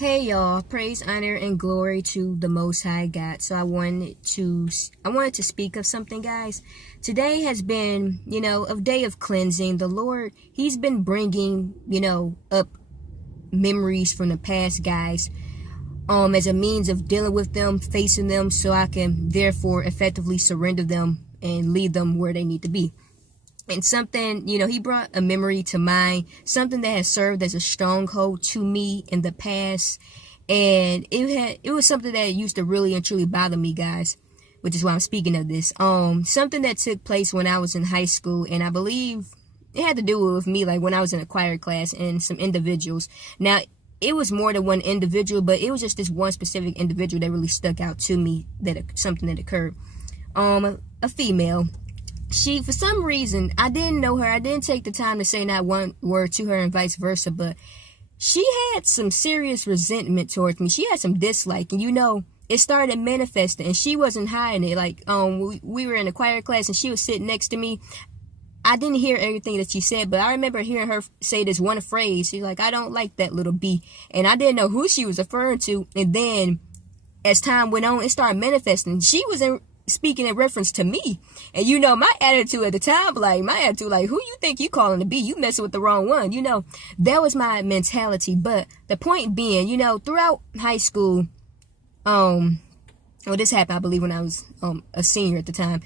Hey y'all, praise, honor, and glory to the Most High God. So I wanted to speak of something, guys. Today has been, a day of cleansing. The Lord, He's been bringing, up memories from the past, guys, as a means of dealing with them, facing them, so I can therefore effectively surrender them and lead them where they need to be. And something, he brought a memory to mind, something that has served as a stronghold to me in the past. And it was something that used to really and truly bother me, guys, which is why I'm speaking of this. Something that took place when I was in high school, and I believe it had to do with me, like when I was in a choir class and some individuals. Now, it was more than one individual, but it was just this one specific individual that really stuck out to me, something that occurred. A female. She, for some reason, I didn't know her. I didn't take the time to say not one word to her and vice versa, but she had some serious resentment towards me. She had some dislike, and it started manifesting, and she wasn't hiding it. Like, we were in a choir class, and she was sitting next to me. I didn't hear everything that she said, but I remember hearing her say this one phrase. She's like, "I don't like that little B," and I didn't know who she was referring to. And then, as time went on, it started manifesting. She was speaking in reference to me. And my attitude at the time, who you think you calling to be? You messing with the wrong one. That was my mentality. But the point being, throughout high school, this happened, I believe, when I was a senior at the time.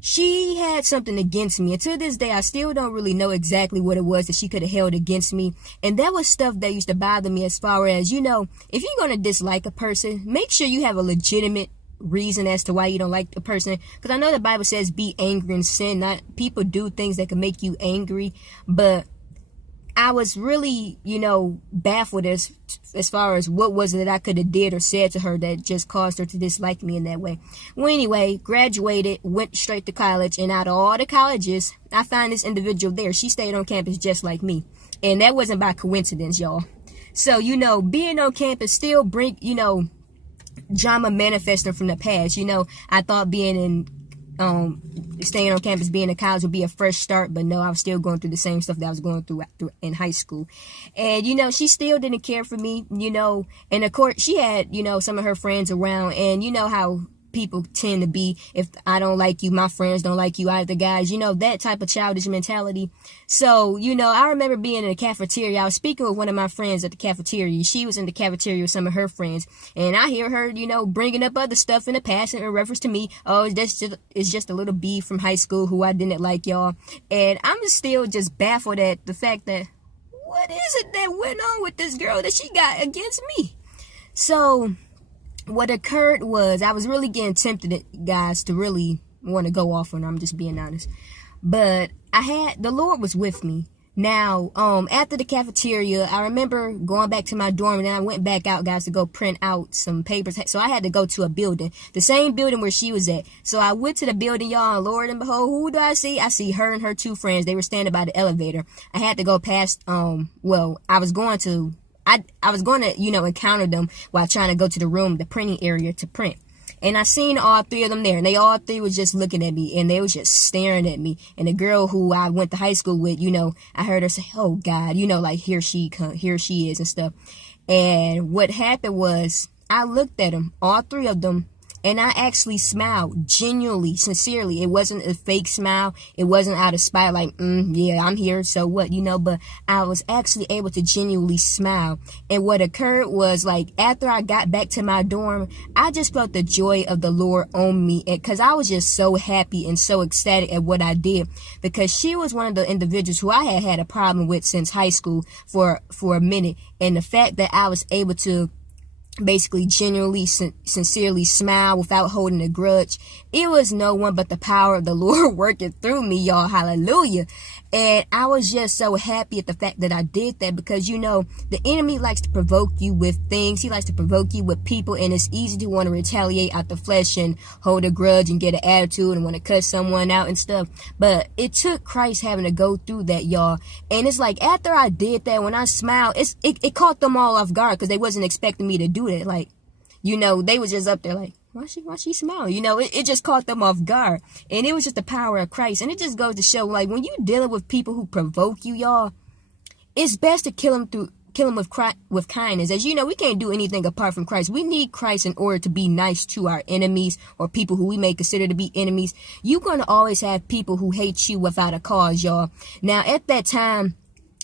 She had something against me, and to this day I still don't really know exactly what it was that she could have held against me. And that was stuff that used to bother me, as far as, if you're going to dislike a person, make sure you have a legitimate reason as to why you don't like the person. Because I know the Bible says be angry and sin. Not people do things that can make you angry, but I was really, baffled as far as what was it that I could have did or said to her that just caused her to dislike me in that way. Well, anyway, graduated, went straight to college, and out of all the colleges, I found this individual there. She stayed on campus just like me, and that wasn't by coincidence, y'all. So, being on campus still bring, drama manifesting from the past. I thought being in staying on campus, being in college would be a fresh start, but no, I was still going through the same stuff that I was going through in high school. And she still didn't care for me, and of course she had some of her friends around, and how people tend to be. If I don't like you, my friends don't like you either, guys. That type of childish mentality. So, I remember being in the cafeteria. I was speaking with one of my friends at the cafeteria. She was in the cafeteria with some of her friends, and I hear her, bringing up other stuff in the past in reference to me. Oh, it's just a little B from high school who I didn't like, y'all. And I'm still just baffled at the fact that what is it that went on with this girl that she got against me? So what occurred was I was really getting tempted, guys, to really want to go off on her. I'm just being honest. But the Lord was with me. Now, after the cafeteria, I remember going back to my dorm, and then I went back out, guys, to go print out some papers. So I had to go to a building, the same building where she was at. So I went to the building, y'all, and Lord and behold, who do I see? I see her and her two friends. They were standing by the elevator. I had to go past, I was going to encounter them while trying to go to the printing area to print. And I seen all three of them there, and they all three was just looking at me, and they was just staring at me. And the girl who I went to high school with, I heard her say, "Oh God," like here she is and stuff. And what happened was I looked at them, all three of them, and I actually smiled, genuinely, sincerely. It wasn't a fake smile. It wasn't out of spite, like, yeah, I'm here, so what, but I was actually able to genuinely smile. And what occurred was, after I got back to my dorm, I just felt the joy of the Lord on me, because I was just so happy and so ecstatic at what I did, because she was one of the individuals who I had a problem with since high school for a minute. And the fact that I was able to basically genuinely, sincerely smile without holding a grudge, it was no one but the power of the Lord working through me, y'all. Hallelujah. And I was just so happy at the fact that I did that, because the enemy likes to provoke you with things. He likes to provoke you with people, and it's easy to want to retaliate out the flesh and hold a grudge and get an attitude and want to cut someone out and stuff. But it took Christ having to go through that, y'all. And it's like, after I did that, when I smiled, it caught them all off guard, because they wasn't expecting me to do that. They was just up there like, why she smiling? It just caught them off guard. And it was just the power of Christ. And it just goes to show, when you dealing with people who provoke you, y'all, it's best to kill kill them with kindness. As you know, we can't do anything apart from Christ. We need Christ in order to be nice to our enemies or people who we may consider to be enemies. You're going to always have people who hate you without a cause, y'all. Now, at that time,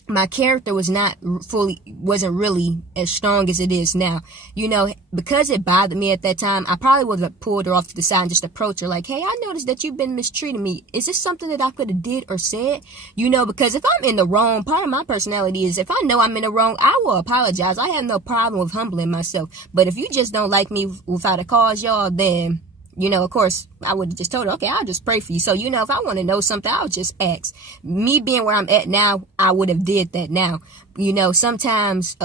my character wasn't really as strong as it is now. You know, because it bothered me at that time, I probably would have pulled her off to the side and just approached her like, hey, I noticed that you've been mistreating me. Is this something that I could have did or said? You know, because if I'm in the wrong, part of my personality is if I know I'm in the wrong, I will apologize. I have no problem with humbling myself. But if you just don't like me without a cause, y'all, then, you know, of course, I would have just told her, okay, I'll just pray for you. So, you know, if I want to know something, I'll just ask. Me being where I'm at now, I would have did that now. You know, sometimes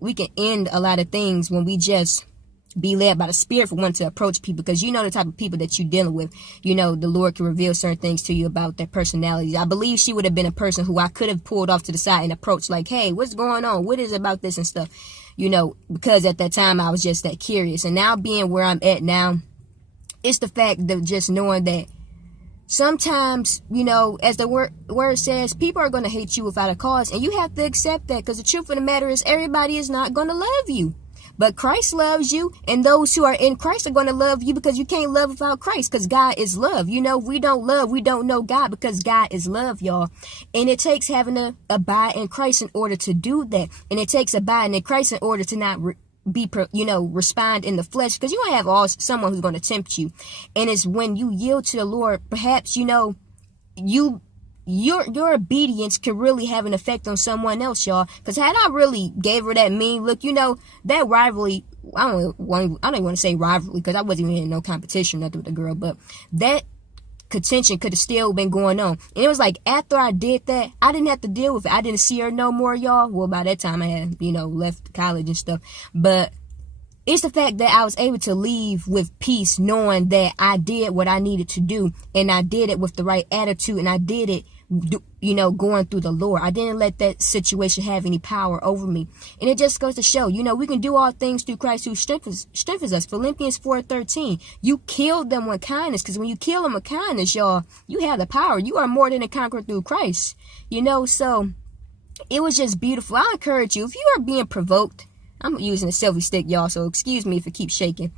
we can end a lot of things when we just be led by the Spirit for one to approach people, because you know the type of people that you're dealing with. You know, the Lord can reveal certain things to you about their personalities. I believe she would have been a person who I could have pulled off to the side and approached like, hey, what's going on? What is it about this and stuff? You know, because at that time I was just that curious. And now being where I'm at now, it's the fact of just knowing that sometimes, you know, as the word says, people are going to hate you without a cause. And you have to accept that, because the truth of the matter is everybody is not going to love you. But Christ loves you, and those who are in Christ are going to love you, because you can't love without Christ, because God is love. You know, we don't love, we don't know God, because God is love, y'all. And it takes having to abide in Christ in order to do that. And it takes abiding in Christ in order to not respond in the flesh, because you might have someone who's going to tempt you. And it's when you yield to the Lord, perhaps, you know, your obedience can really have an effect on someone else, y'all. Because had I really gave her that mean look, you know, that rivalry, I don't even want to say rivalry, because I wasn't even in no competition or nothing with the girl, but that contention could have still been going on. And it was like, after I did that, I didn't have to deal with it. I didn't see her no more, y'all. Well, by that time I had, you know, left college and stuff. But it's the fact that I was able to leave with peace, knowing that I did what I needed to do, and I did it with the right attitude, and I did it, you know, going through the Lord. I didn't let that situation have any power over me. And it just goes to show, you know, we can do all things through Christ who strengthens us. Philippians 4:13. You killed them with kindness, because when you kill them with kindness, y'all, you have the power. You are more than a conqueror through Christ. You know, so it was just beautiful. I encourage you, if you are being provoked, I'm using a selfie stick, y'all, so excuse me if it keeps shaking.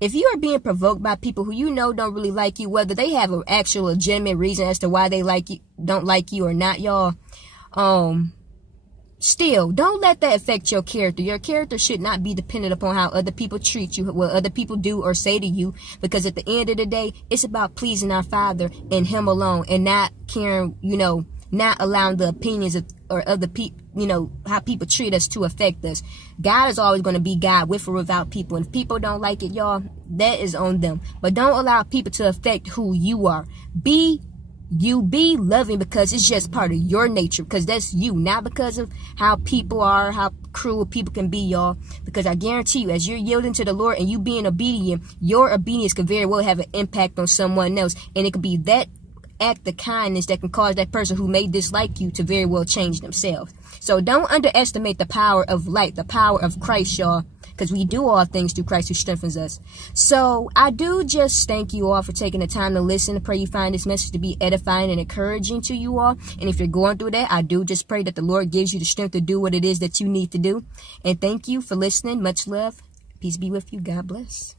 If you are being provoked by people who you know don't really like you, whether they have an actual legitimate reason as to why they don't like you or not, y'all, still, don't let that affect your character. Your character should not be dependent upon how other people treat you, what other people do or say to you, because at the end of the day, it's about pleasing our Father and Him alone, and not caring, you know, not allowing the opinions of or other people, you know, how people treat us to affect us. God is always going to be God with or without people. And if people don't like it, y'all, that is on them. But don't allow people to affect who you are. Be loving, because it's just part of your nature, because that's you, not because of how people are, how cruel people can be, y'all. Because I guarantee you, as you're yielding to the Lord and you being obedient, your obedience could very well have an impact on someone else. And it could be that act of kindness that can cause that person who may dislike you to very well change themselves. So don't underestimate the power of light, the power of Christ, y'all, because we do all things through Christ who strengthens us. So I do just thank you all for taking the time to listen. I pray you find this message to be edifying and encouraging to you all. And if you're going through that, I do just pray that the Lord gives you the strength to do what it is that you need to do. And thank you for listening. Much love. Peace be with you. God bless.